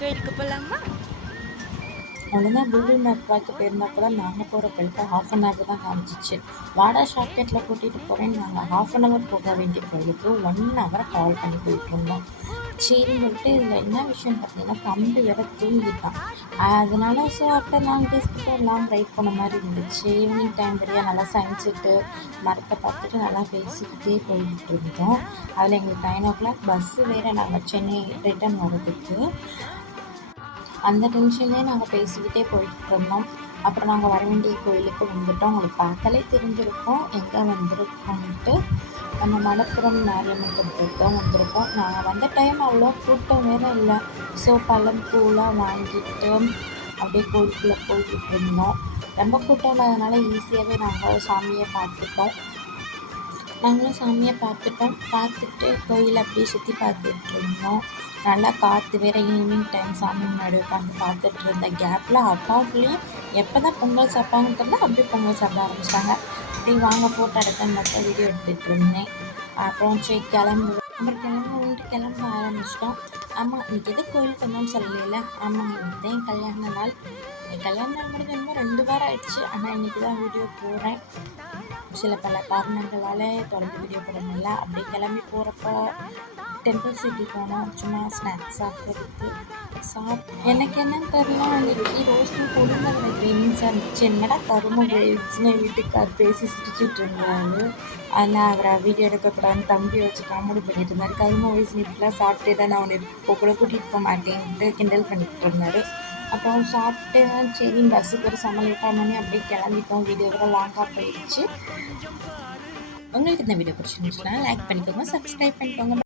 கோயிலுக்கு போகலாமா? ஒழுங்கா கூகுள் மேப் பார்த்து போயிருந்தா கூட நாங்கள் போகிற கோயிலுக்கு 1/2 தான் காமிச்சிச்சு. வாடா ஷார்ட்கட்டில் கூட்டிகிட்டு போகிறேன்னு நாங்கள் 1/2 போக வேண்டிய கோயிலுக்கு 1 ட்ராவல் பண்ணி போயிட்டுருந்தோம். சரின்னு சொல்லிட்டு இதில் என்ன விஷயம்னு பார்த்தீங்கன்னா, தம்பி வேற தூங்கிட்டான். அதனால ஆஃப்டர் லாங் டேஸ்க்கு லாங் ரைட் போன மாதிரி இருந்துச்சு. ஈவினிங் டைம் வரையா நல்லா சயின்ஸுட்டு மரத்தை பார்த்துட்டு நல்லா பேசிக்கிட்டே போய்கிட்டு இருந்தோம். அதில் எங்களுக்கு 9 பஸ்ஸு வேறு நாங்கள் சென்னை ரிட்டர்ன் வர்றதுக்கு. அந்த டென்ஷன்லேயே நாங்கள் பேசிக்கிட்டே போயிட்டுருந்தோம். அப்புறம் நாங்கள் வர வேண்டிய கோயிலுக்கு வந்துவிட்டோம். உங்களுக்கு பார்த்தாலே தெரிஞ்சிருக்கோம் எங்கே வந்திருக்கோன்ட்டு. நம்ம மணப்புரம் மாரியம்மன் டெம்பிளுக்கு தான் வந்திருக்கோம். நாங்கள் வந்த டைம் அவ்வளோ கூட்டம் வேறு இல்லை. பழம் பூலாம் வாங்கிட்டு அப்படியே கோயிலுக்குள்ளே போய்கிட்டு இருந்தோம். ரொம்ப கூட்டம் இல்லாதனால ஈஸியாகவே நாங்கள் சாமியை பார்த்துட்டோம். நாங்களும் சாமியை பார்த்துட்டு கோயிலை அப்படியே சுற்றி பார்த்துட்டு இருந்தோம். நல்லா காற்று வேறு. ஈவினிங் டைம் சாமி முன்னாடி உட்காந்து பார்த்துட்டு இருந்த கேப்பில் அப்பாவுக்குள்ளேயும் எப்போ தான் பொங்கல் சாப்பிட்டாங்கன்னு தெரியல, அப்படியே பொங்கல் சாப்பிட ஆரம்பிச்சிட்டாங்க. அப்படி வாங்க ஃபோட்டோ எடுக்கன்னு மட்டும் வீடியோ எடுத்துகிட்டு இருந்தேன். அப்புறம் சரி கிளம்ப ஆரம்பிச்சிட்டோம். ஆமாம், இன்றைக்கி எது கோயிலுக்கு வந்தோம்னு சொல்லல. ஆமாம், இன்றைக்கி தான் கல்யாண நாள். கல்யாண நாள் முடிஞ்ச இன்னும் 2 வாரம் ஆயிடுச்சு. ஆனால் இன்றைக்கி தான் வீடியோ போடுறேன். சில பல காரணங்களால் தொடர்ந்து வீடியோ போட முடியல. அப்படியே கிளம்பி போகிறப்போ டெம்பிள் சிட்டி போனோம். சும்மா ஸ்நாக்ஸ் சாப்பிட்றதுக்கு எனக்கு என்னன்னு தெரியல, அன்றைக்கி ரோஸ்ட்டும் கொடுங்கல ட்ரீமிங்ஸாக இருந்துச்சு. என்னடா கருமம் விளைவிச்சுன்னு வீட்டுக்கார் பேசி சிரிச்சிட்டு இருந்தாரு. ஆனால் அவரை வீடியோ எடுக்கக்கூடாதுன்னு தம்பி வச்சு காமெடி பண்ணிட்டு இருந்தார். கரும வயசு இப்படிலாம் சாப்பிட்டே தான் நான் அவனை இப்போ கூட கூட்டிகிட்டு போக மாட்டேன்ட்டு கிண்டல் பண்ணிட்டு இருந்தார். அப்புறம் சாப்பிட்டு சரி பஸ்ஸுக்கு ஒரு சமலேட்டானோடனே அப்படியே கிளம்பிட்டோம். வீடியோ கூட லாங்காக போயிடுச்சு. உங்களுக்கு இந்த வீடியோ பிடிச்சிருந்துச்சுன்னா லைக் பண்ணிக்கோங்க, சப்ஸ்கிரைப் பண்ணிக்கோங்க.